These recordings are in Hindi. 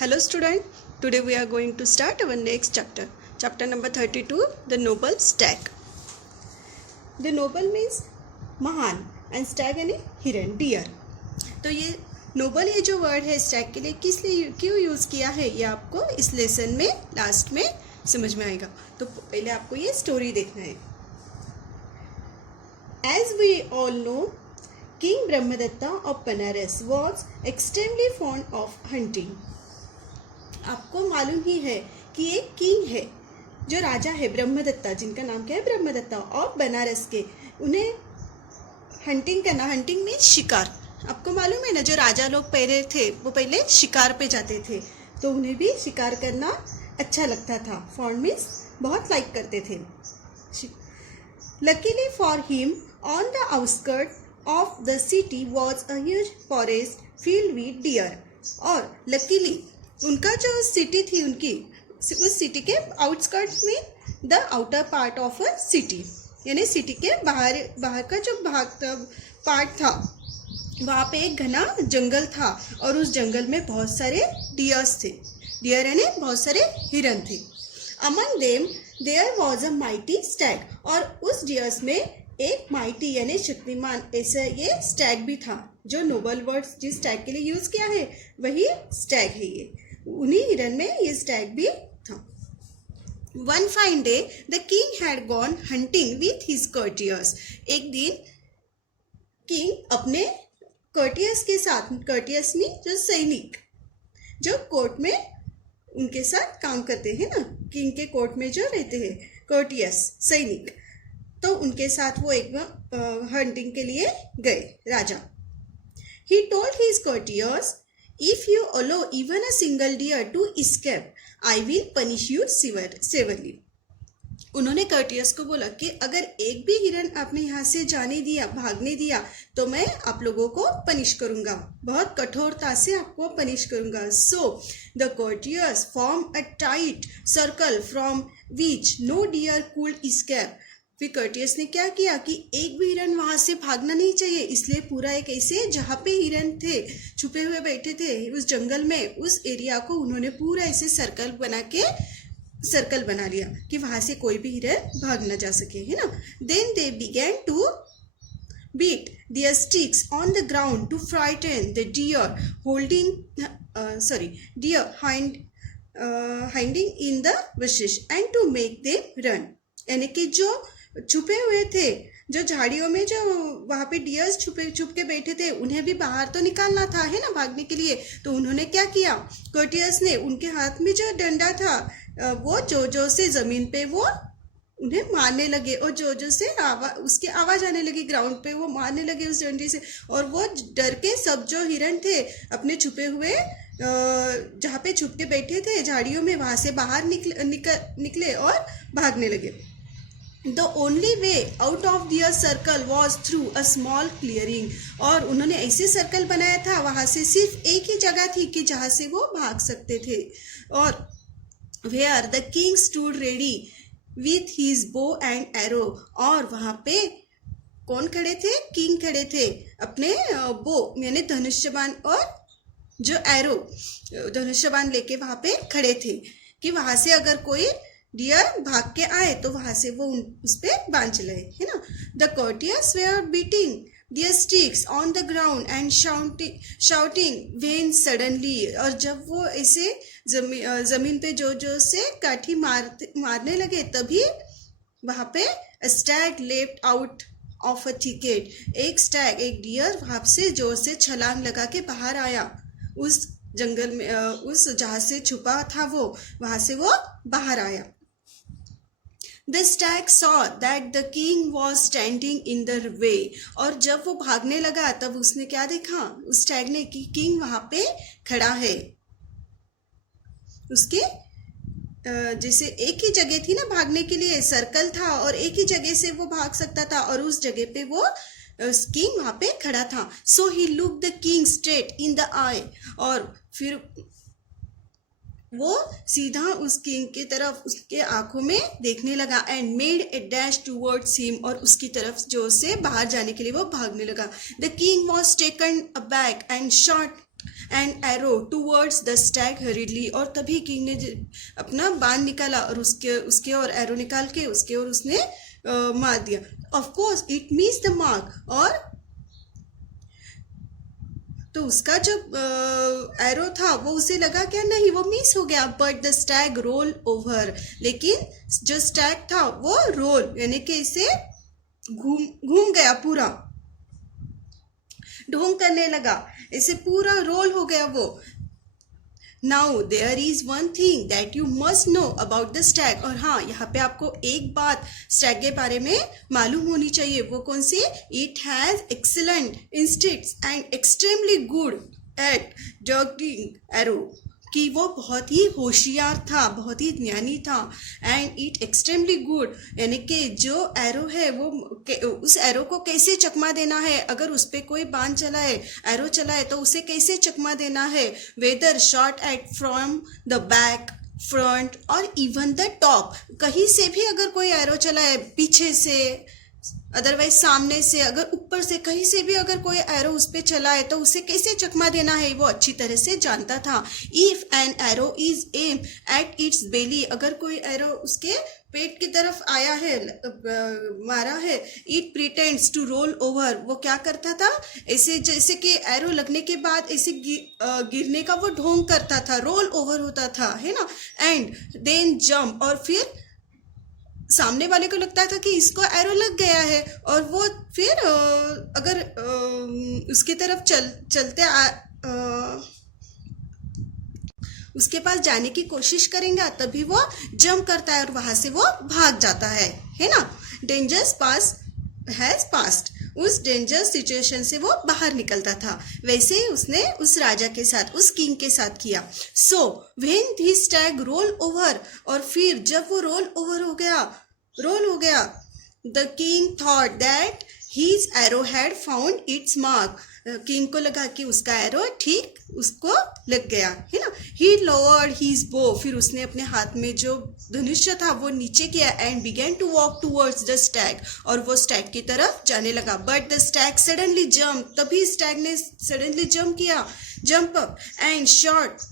Hello student, today we are going to start our next chapter. Chapter number 32, the noble stag. The noble means महान and stag यानी हिरन, deer. तो ये noble ये जो word है stag के लिए किस लिए क्यों यूज़ किया है ये आपको इस लेसन में लास्ट में समझ में आएगा. तो पहले आपको ये स्टोरी देखना है. As we all know, King Brahmadatta of Benares was extremely fond of hunting. आपको मालूम ही है कि एक किंग है जो राजा है ब्रह्मदत्ता, जिनका नाम क्या है ब्रह्मदत्ता, और बनारस के. उन्हें हंटिंग करना, हंटिंग मीन्स शिकार. आपको मालूम है ना, जो राजा लोग पहले थे वो पहले शिकार पे जाते थे, तो उन्हें भी शिकार करना अच्छा लगता था. फॉन्ड मीन्स बहुत लाइक करते थे. Luckily for him on the outskirt of the city was a huge forest field with deer. और लकीली उनका जो सिटी थी, उनकी उस सिटी के आउटस्कर्ट्स में the outer part of a city, यानी सिटी के बाहर का जो पार्ट था, वहाँ पे एक घना जंगल था और उस जंगल में बहुत सारे डियर्स थे. डियर यानी बहुत सारे हिरन थे. Among them there was a mighty stag. और उस डियर्स में एक माइटी यानी शक्तिमान ऐसा ये स्टैग भी था. जो नोबल वर्ड्स जिस स्टैग के लिए यूज किया है वही स्टैग है. ये उन्हीं हिरन में ये स्टैग भी था. One fine day the king had gone hunting with his courtiers. एक दिन किंग अपने कर्टियर्स के साथ, कर्टियर्स में जो सैनिक जो कोर्ट में उनके साथ काम करते हैं ना, किंग के कोर्ट में जो रहते हैं कर्टियर्स सैनिक, तो उनके साथ वो एक हंटिंग के लिए गए राजा. He told his courtiers, if you allow even a single deer to escape, I will punish you severely. उन्होंने कर्टियर्स को बोला कि अगर एक भी हिरन आपने यहाँ से जाने दिया, भागने दिया, तो मैं आप लोगों को पनिश करूँगा, बहुत कठोरता से आपको पनिश करूँगा. So the courtiers formed a tight circle from which no deer could escape. फिर कर्टियस ने क्या किया कि एक भी हिरन वहां से भागना नहीं चाहिए, इसलिए पूरा एक ऐसे जहाँ पे हिरन थे छुपे हुए बैठे थे उस जंगल में, उस एरिया को उन्होंने पूरा ऐसे सर्कल बना लिया कि वहां से कोई भी हिरन भाग न जा सके, है ना. Then they begin to beat their sticks on the ground to frighten the deer hiding in the bushes and to make them run. यानी कि जो छुपे हुए थे, जो झाड़ियों में जो वहाँ पे डियर्स छुप के बैठे थे, उन्हें भी बाहर तो निकालना था, है ना, भागने के लिए. तो उन्होंने क्या किया, कर्टियर्स ने उनके हाथ में जो डंडा था वो जो से जमीन पे वो उन्हें मारने लगे, और जो से उसकी आवाज आने लगी ग्राउंड पे, वो मारने लगे उस डंडे से. और वो डर के सब जो हिरन थे अपने छुपे हुए जहाँ पे छुप के बैठे थे झाड़ियों में, वहां से बाहर निकले और भागने लगे. The only way out of their circle was through a small clearing. और उन्होंने ऐसे सर्कल बनाया था, वहां से सिर्फ एक ही जगह थी कि जहां से वो भाग सकते थे. और where the king stood ready with his bow and arrow. और वहां पे कौन खड़े थे, किंग खड़े थे अपने बो यानी धनुष्यबाण और जो एरो धनुष्यबाण लेके वहां पे खड़े थे कि वहां से अगर कोई डियर भाग के आए तो वहां से वो उस पे बांध चलाए, है ना. The courtiers were beating their sticks on the ground and shouting when suddenly. और जब वो ऐसे जमीन पे जो से काठी मारने लगे, तभी वहां पे stag leapt out of a thicket. एक स्टैग, एक डियर वहां से जोर से छलांग लगा के बाहर आया उस जंगल में, उस जहाँ से छुपा था वो, वहां से वो बाहर आया. The stag saw that the king was standing in the way. और जब वो भागने लगा तब उसने क्या देखा, उस स्टैग ने, कि किंग वहां पे खड़ा है. उसके जैसे एक ही जगह थी ना भागने के लिए, सर्कल था और एक ही जगह से वो भाग सकता था, और उस जगह पे वो किंग वहां पे खड़ा था. So he looked the king straight in the eye. और फिर वो सीधा उस किंग की तरफ उसके आंखों में देखने लगा. And made a dash towards him. और उसकी तरफ जोर से बाहर जाने के लिए वो भागने लगा. The king was taken aback and shot and arrow towards the Stag हरीडली, और तभी किंग ने अपना बाण निकाला और उसके और एरो निकाल के उसके और उसने मार दिया. Of course it miss the mark, और तो उसका जो एरो था वो उसे लगा क्या, नहीं वो मिस हो गया. But the Stag roll over, लेकिन जो स्टैग था वो रोल यानी कि इसे घूम गया, पूरा ढोंग करने लगा, इसे पूरा रोल हो गया वो. Now there is one thing that you must know about the stag, और हाँ यहाँ पे आपको एक बात स्टैग के बारे में मालूम होनी चाहिए. वो कौन सी? It has excellent instincts and extremely good at dodging arrow, कि वो बहुत ही होशियार था, बहुत ही ज्ञानी था. एंड इट एक्सट्रीमली गुड, यानी कि जो एरो है वो उस एरो को कैसे चकमा देना है, अगर उस पर कोई बाण चलाए, एरो चलाए तो उसे कैसे चकमा देना है. Whether shot at from the back, front और इवन द टॉप, कहीं से भी अगर कोई एरो चलाए, पीछे से, अदरवाइज सामने से, अगर ऊपर से, कहीं से भी अगर कोई एरो उस पर चलाए तो उसे कैसे चकमा देना है वो अच्छी तरह से जानता था. If an arrow is aim at its belly, अगर कोई एरो उसके पेट की तरफ आया है, मारा है, it pretends to roll over, वो क्या करता था, ऐसे जैसे कि एरो लगने के बाद ऐसे गिरने का वो ढोंग करता था, रोल ओवर होता था, है ना. एंड देन जंप, और फिर सामने वाले को लगता था कि इसको एरो लग गया है, और वो फिर अगर उसकी तरफ चलते उसके पास जाने की कोशिश करेंगे तभी वो जंप करता है और वहां से वो भाग जाता है ना. डेंजरस पास हैज पास्ट, उस डेंजर सिचुएशन से वो बाहर निकलता था. वैसे ही उसने उस राजा के साथ, उस किंग के साथ किया. So when this stag roll over, और फिर जब वो रोल हो गया, the king thought that his arrow had found its mark, king को लगा कि उसका एरो ठीक उसको लग गया, है ना. ही लोअर्ड हीज बो, फिर उसने अपने हाथ में जो धनुष्य था वो नीचे किया. And begin to walk towards the stag, और वो स्टैग की तरफ जाने लगा. But the stag suddenly jump, तभी स्टैग ने suddenly jump up and shot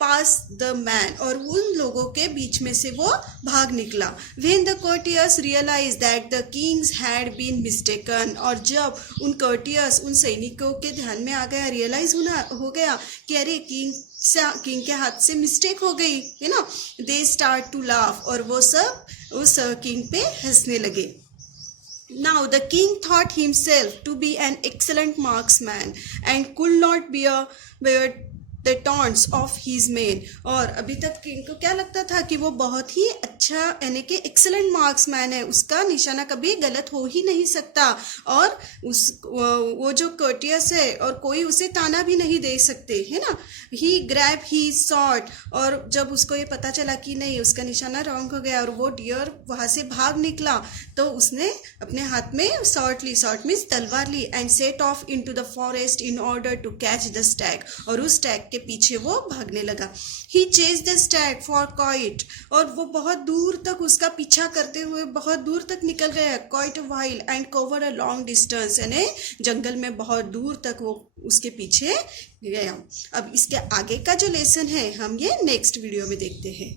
past the man, और उन लोगों के बीच में से वो भाग निकला. When the courtiers realized that the kings had been mistaken, और जब उन courtiers, उन सैनिकों के ध्यान में आ गया, रियलाइज हो गया कि अरे किंग के हाथ से मिस्टेक हो गई, है ना. दे स्टार्ट टू लाफ, और वो सब उस किंग पे हंसने लगे. Now the king thought himself to be an excellent marksman and could not bear the taunts of his men, और अभी तक किंग को क्या लगता था कि वो बहुत ही अच्छा यानी कि एक्सेलेंट मार्क्समैन है, उसका निशाना कभी गलत हो ही नहीं सकता, और वो जो कर्टियस है और कोई उसे ताना भी नहीं दे सकते, है ना. ही ग्रैब ही शॉट, और जब उसको ये पता चला कि नहीं उसका निशाना रॉन्ग हो गया और वो डियर वहां से भाग निकला, तो उसने अपने हाथ में शॉट मीन्स तलवार ली. And set off into the forest in order to catch the stag, और उस स्टैग के पीछे वो भागने लगा. He chase the stag for quite, और वो बहुत दूर तक उसका पीछा करते हुए बहुत दूर तक निकल गया. Quite a while and cover a long distance, यानी जंगल में बहुत दूर तक वो उसके पीछे गया. अब इसके आगे का जो लेसन है हम ये नेक्स्ट वीडियो में देखते हैं.